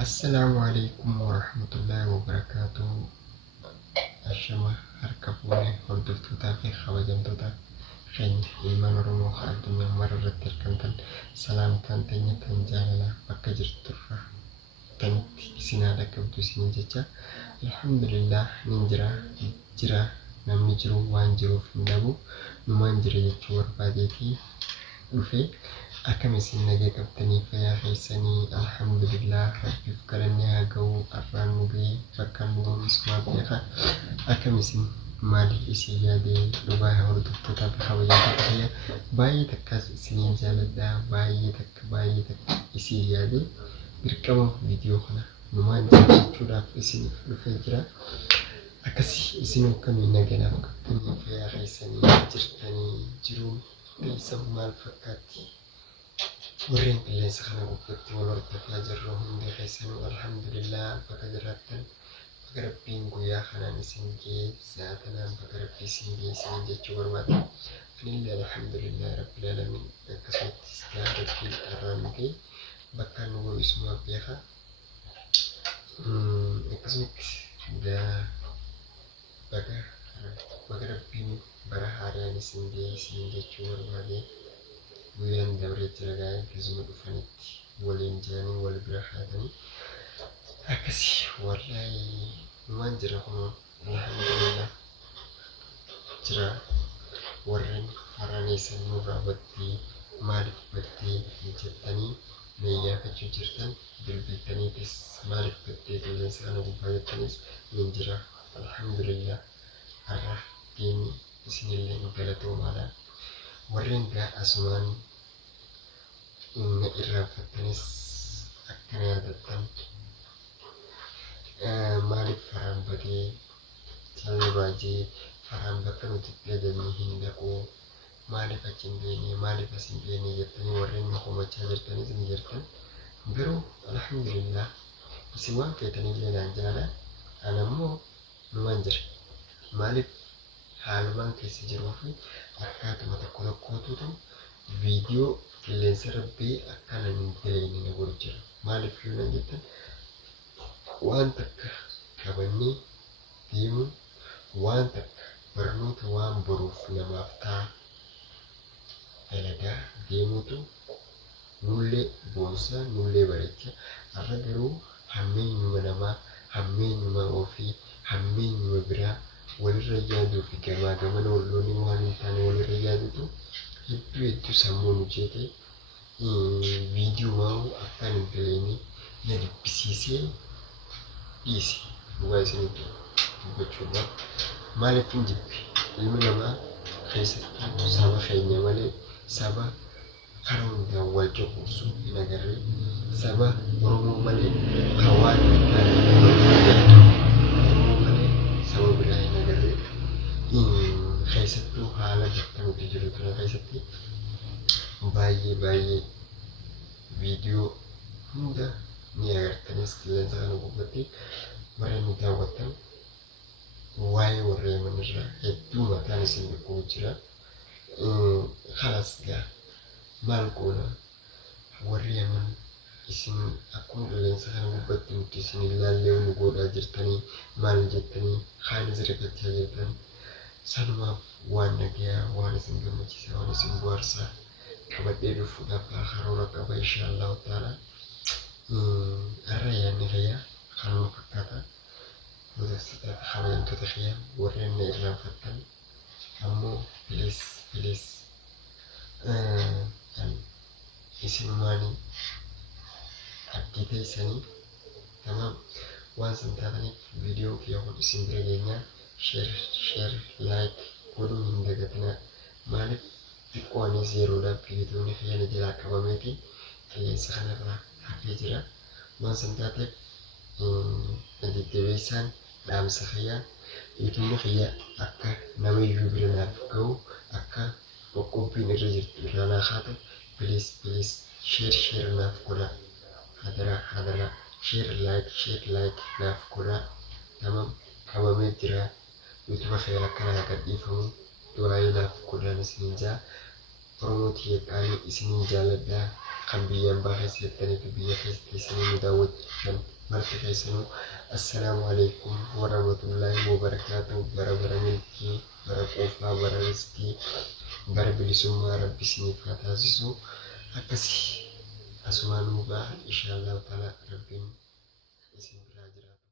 السلام عليكم ورحمة الله وبركاته. الشمع هركبوني هردفتوتا في خوجمتوتا خين إيمان رمو خالدنا مرة تركنتن سلام تنتني تنجالنا بكجر ترفع تنت سنادا كبدو سنججا الحمد لله ننجرا جرا نمي جرو وانجرو في النبو نمان جرا يتشور باديتي وفي أكمل نجاك بتني فيا خيسني الحمد لله ربي فكرني هجو أفران مبي فكر مبي اسمه بيخا أكمل مالي إسيادي رباه ورد فتاة بحوالي تكيا باي تكاس سنين جالدا باي تك إسيادي بركبه فيديو خنا نمان جالد شورا في سنين الفجرة أكسي سنين كانوا نجانا فكرني فيا خيسني جرتني جرو تيسم مال فكاتي ورين اللي سخنا وقتي ولورد في أجرهم بخيسن الحمد لله بقدرتن بقربين قويا خنا نسنجي ساعتنا بقربي سنجي تشور مات أنا الحمد لله رب العالمين كسوت استعارة في الرامكي بكان هو اسمه بيخا كسوت دا بقربين برهاري نسنجي تشور مات وين دوري ترجعين كزمة فنيت ولين جاني ولا برحاتني أكسي والله ما جرهم الحمد لله جرا ورين فراني سنو رابطي مالك بدي جتني نيا كجرتن بالبتني بس مالك بدي تلين سانو ببايتنيس من جرا الحمد لله أرح ديني بسم الله نقلتو مالا ورين جا أسمان إن إرفتنيس أكنا دتن مالك فرام بدي تلباجي فرام بكرو تتلدني هندكو مالك أجنديني مالك أسنديني جتني ورين مقومة جرتني زنجرتن برو الحمد لله سواء كتني لنا جالا أنا مو نمانجر مالك حالبان كيسي جروفي أكاد ما تكون كوتو فيديو اللي سربي أكان ننتليني نقول جرا مالك فينا جدا وانتك كبني ديمو وانتك برنوت وان بروف لما أفتح تلقى ديمو تو نولي بوسا نولي بريتيا أرغرو همين منما همين ما وفي همين مبرا والرجال في كما كمان ولوني واني تاني والرجال تو itu samun jete video mau akan peleni jadi PCC isi buat sini tu buat coba malah pinjip ilmu nama kaisa sama kayaknya malah sabah karang dia wajib usul negara sabah orang malah kawan sama berai negara kaisa tu halah kita video tu kaisa tu bayi video muda ni agartani sekalian jangan berarti mereka minta watan why orang menera itu makan sini kucira khalas ga malkona warriyaman isin akun kalian sekarang berarti di sini lalu nugoda jertani mal jertani khalis rekat jertani sanuma wana gya wana singa macisa wana singwarsa kabat dia fuga pa harura kaba insyaallah taala araya ni haya khanu fakata mudah sita khawayan tu takhiya warren ni irna fatan ammo please an isin mani akita isani tamam once antani video ki aku isin beragenya share like kudu hingga katanya malik Ikuani zero dah begitu ni kaya najela kabameti kaya sekarang lah hati jera mansentate nanti tewisan dalam sekaya itu ni kaya akka nami yubilana kau akka pokopi nerjir rana khatu please share naf kura hadara share like naf kura tamam kabameti jera itu kaya kana akan ifamu doain naf kura nasininja promote kali isini jalada kan biyyaan baasisanii fi biyya keessanii nu daawwachan marti keessanuu assalaamu alaikum warahmatullahi wabarakatuh. Bara milkii, bara quufaa, bara rizqii, bara bilisummaa rabbi isiniif haa taasisu. Akkasii asumaan nu ga'a inshallah ta'ala rabbiin isin biraa jiraatu.